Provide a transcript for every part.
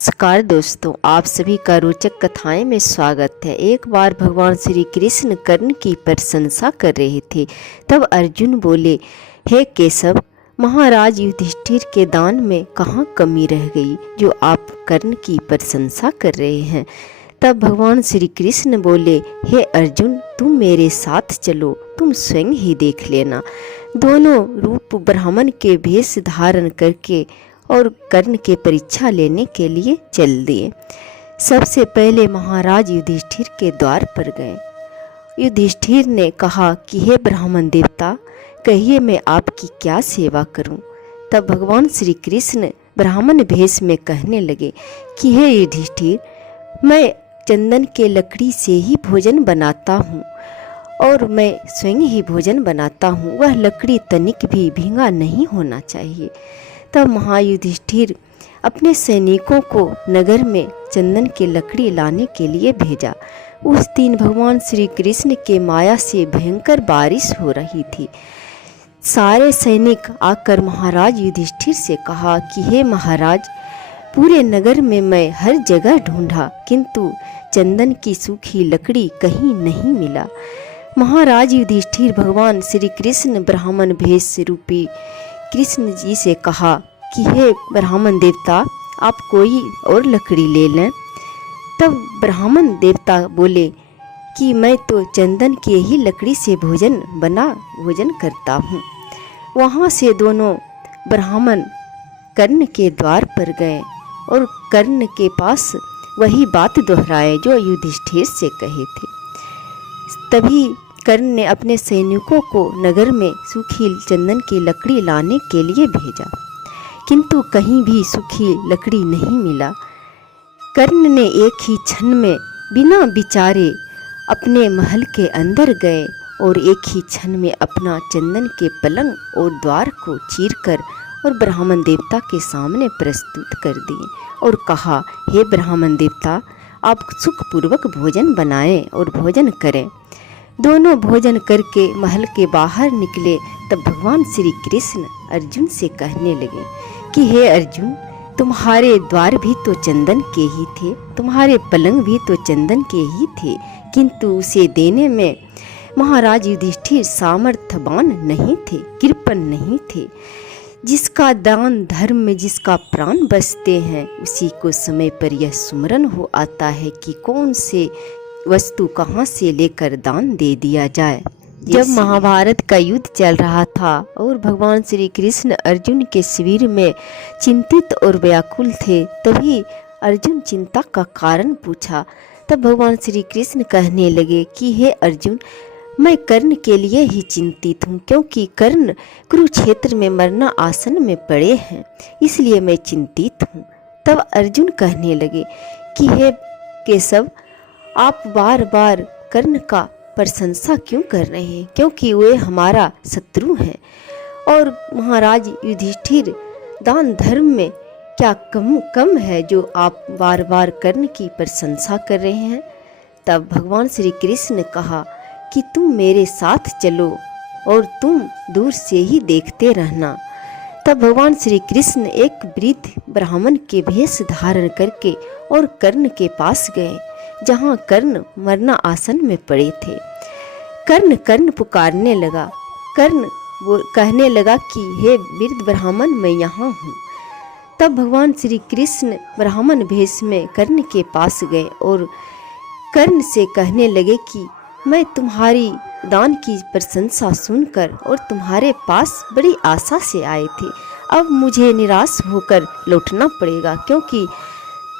नमस्कार दोस्तों, आप सभी का रोचक कथाएं में स्वागत है। एक बार भगवान श्री कृष्ण कर्ण की प्रशंसा कर रहे थे। तब अर्जुन बोले, हे केशव, महाराज युधिष्ठिर के दान में कहाँ कमी रह गई जो आप कर्ण की प्रशंसा कर रहे हैं। तब भगवान श्री कृष्ण बोले, हे अर्जुन, तुम मेरे साथ चलो, तुम स्वयं ही देख लेना। दोनों रूप ब्राह्मण के वेश धारण करके और कर्ण के परीक्षा लेने के लिए चल दिए। सबसे पहले महाराज युधिष्ठिर के द्वार पर गए। युधिष्ठिर ने कहा कि हे ब्राह्मण देवता, कहिए मैं आपकी क्या सेवा करूं। तब भगवान श्री कृष्ण ब्राह्मण भेष में कहने लगे कि हे युधिष्ठिर, मैं चंदन के लकड़ी से ही भोजन बनाता हूँ और मैं स्वयं ही भोजन बनाता हूँ। वह लकड़ी तनिक भी भींगा नहीं होना चाहिए। तब महायुधिष्ठिर अपने सैनिकों को नगर में चंदन की लकड़ी लाने के लिए भेजा। उस दिन भगवान श्री कृष्ण के माया से भयंकर बारिश हो रही थी। सारे सैनिक आकर महाराज युधिष्ठिर से कहा कि हे महाराज, पूरे नगर में मैं हर जगह ढूंढा, किंतु चंदन की सूखी लकड़ी कहीं नहीं मिला। महाराज युधिष्ठिर भगवान श्री कृष्ण ब्राह्मण भेष रूपी कृष्ण जी से कहा कि हे ब्राह्मण देवता, आप कोई और लकड़ी ले लें। तब ब्राह्मण देवता बोले कि मैं तो चंदन के ही लकड़ी से भोजन करता हूँ। वहाँ से दोनों ब्राह्मण कर्ण के द्वार पर गए और कर्ण के पास वही बात दोहराए जो युधिष्ठिर से कहे थे। तभी कर्ण ने अपने सैनिकों को नगर में सूखी चंदन की लकड़ी लाने के लिए भेजा, किंतु कहीं भी सूखी लकड़ी नहीं मिला। कर्ण ने एक ही क्षण में बिना विचारे अपने महल के अंदर गए और एक ही क्षण में अपना चंदन के पलंग और द्वार को चीरकर और ब्राह्मण देवता के सामने प्रस्तुत कर दिए और कहा, हे ब्राह्मण देवता, आप सुखपूर्वक भोजन बनाएं और भोजन करें। दोनों भोजन करके महल के बाहर निकले। तब भगवान श्री कृष्ण अर्जुन से कहने लगे कि हे अर्जुन, तुम्हारे द्वार भी तो चंदन के ही थे, तुम्हारे पलंग भी तो चंदन के ही थे, किंतु उसे देने में महाराज युधिष्ठिर सामर्थ्यवान नहीं थे, कृपण नहीं थे। जिसका दान धर्म में जिसका प्राण बसते हैं, उसी को समय पर यह सुमरन हो आता है कि कौन से वस्तु कहाँ से लेकर दान दे दिया जाए। जब महाभारत का युद्ध चल रहा था और भगवान श्री कृष्ण अर्जुन के शिविर में चिंतित और व्याकुल थे, तभी अर्जुन चिंता का कारण पूछा। तब भगवान श्री कृष्ण कहने लगे कि हे अर्जुन, मैं कर्ण के लिए ही चिंतित हूँ, क्योंकि कर्ण कुरुक्षेत्र में मरना आसन में पड़े हैं, इसलिए मैं चिंतित हूँ। तब अर्जुन कहने लगे कि हे केशव, आप बार बार कर्ण का प्रशंसा क्यों कर रहे हैं, क्योंकि वे हमारा शत्रु हैं। और महाराज युधिष्ठिर, दान धर्म में क्या कम है जो आप बार बार कर्ण की प्रशंसा कर रहे हैं। तब भगवान श्री कृष्ण ने कहा कि तुम मेरे साथ चलो और तुम दूर से ही देखते रहना। तब भगवान श्री कृष्ण एक वृद्ध ब्राह्मण के वेश धारण करके और कर्ण के पास गए, जहाँ कर्ण मरना आसन में पड़े थे। कर्ण पुकारने लगा। कर्ण वो कहने लगा कि हे वृद्ध ब्राह्मण, मैं यहाँ हूँ। तब भगवान श्री कृष्ण ब्राह्मण भेष में कर्ण के पास गए और कर्ण से कहने लगे कि मैं तुम्हारी दान की प्रशंसा सुनकर और तुम्हारे पास बड़ी आशा से आए थे। अब मुझे निराश होकर लौटना पड़ेगा, क्योंकि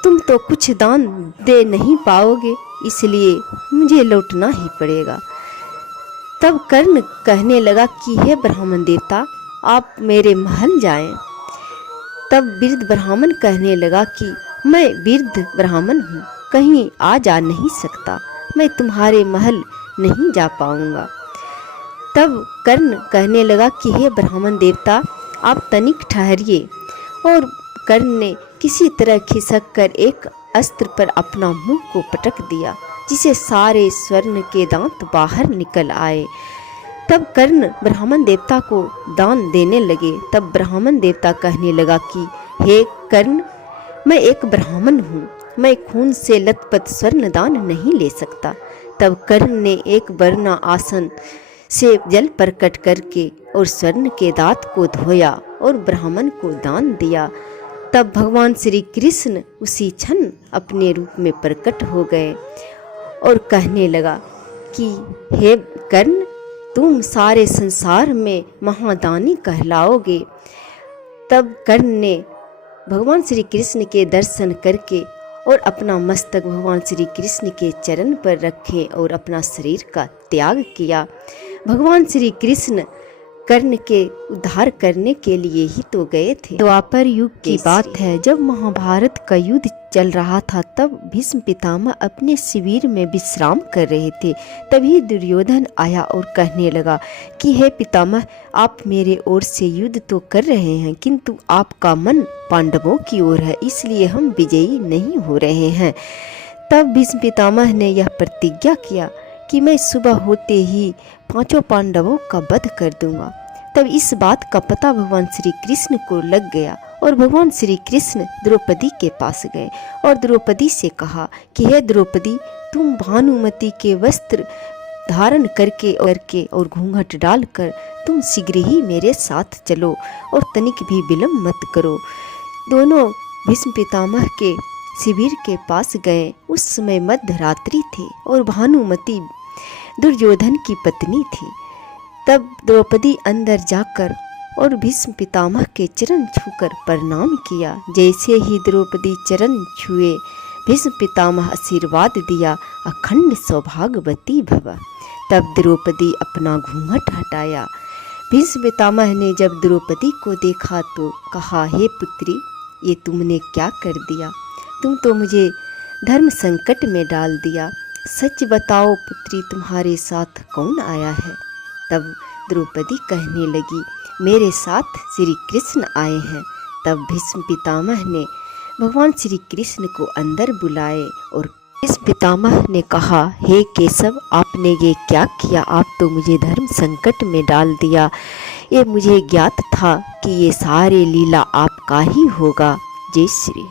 तुम तो कुछ दान दे नहीं पाओगे, इसलिए मुझे लौटना ही पड़ेगा। तब कर्ण कहने लगा कि हे ब्राह्मण देवता, आप मेरे महल जाएं। तब वृद्ध ब्राह्मण कहने लगा कि मैं वृद्ध ब्राह्मण हूँ, कहीं आ जा नहीं सकता, मैं तुम्हारे महल नहीं जा पाऊंगा। तब कर्ण कहने लगा कि हे ब्राह्मण देवता, आप तनिक ठहरिए। और कर्ण ने किसी तरह खिसक कर एक अस्त्र पर अपना मुंह को पटक दिया, जिसे सारे स्वर्ण के दांत बाहर निकल आए। तब कर्ण ब्राह्मण देवता को दान देने लगे। तब ब्राह्मण देवता कहने लगा कि हे कर्ण, मैं एक ब्राह्मण हूँ, मैं खून से लथपथ स्वर्ण दान नहीं ले सकता। तब कर्ण ने एक वरना आसन से जल प्रकट करके और स्वर्ण के दांत को धोया और ब्राह्मण को दान दिया। तब भगवान श्री कृष्ण उसी क्षण अपने रूप में प्रकट हो गए और कहने लगा कि हे कर्ण, तुम सारे संसार में महादानी कहलाओगे। तब कर्ण ने भगवान श्री कृष्ण के दर्शन करके और अपना मस्तक भगवान श्री कृष्ण के चरण पर रखे और अपना शरीर का त्याग किया। भगवान श्री कृष्ण कर्ण के उद्धार करने के लिए ही तो गए थे। द्वापर युग की बात है, जब महाभारत का युद्ध चल रहा था, तब भीष्म पितामह अपने शिविर में विश्राम कर रहे थे। तभी दुर्योधन आया और कहने लगा कि हे पितामह, आप मेरे ओर से युद्ध तो कर रहे हैं, किंतु आपका मन पांडवों की ओर है, इसलिए हम विजयी नहीं हो रहे हैं। तब भीष्म पितामह ने यह प्रतिज्ञा किया कि मैं सुबह होते ही 5 पांडवों का वध कर दूंगा। तब इस बात का पता भगवान श्री कृष्ण को लग गया और भगवान श्री कृष्ण द्रौपदी के पास गए और द्रौपदी से कहा कि हे द्रौपदी, तुम भानुमति के वस्त्र धारण करके और घूंघट डालकर तुम शीघ्र ही मेरे साथ चलो और तनिक भी विलम्ब मत करो। दोनों भीष्म पितामह के शिविर के पास गए। उस समय मध्य रात्रि थी और भानुमति दुर्योधन की पत्नी थी। तब द्रौपदी अंदर जाकर और भीष्म पितामह के चरण छूकर प्रणाम किया। जैसे ही द्रौपदी चरण छुए, भीष्म पितामह आशीर्वाद दिया, अखंड सौभाग्यवती भव। तब द्रौपदी अपना घूंघट हटाया। भीष्म पितामह ने जब द्रौपदी को देखा तो कहा, हे पुत्री, ये तुमने क्या कर दिया? तुम तो मुझे धर्म संकट में डाल दिया। सच बताओ पुत्री, तुम्हारे साथ कौन आया है? तब द्रौपदी कहने लगी, मेरे साथ श्री कृष्ण आए हैं। तब भीष्म पितामह ने भगवान श्री कृष्ण को अंदर बुलाए और भीष्म पितामह ने कहा, हे केशव, आपने ये क्या किया? आप तो मुझे धर्म संकट में डाल दिया। ये मुझे ज्ञात था कि ये सारे लीला आपका ही होगा। जय श्री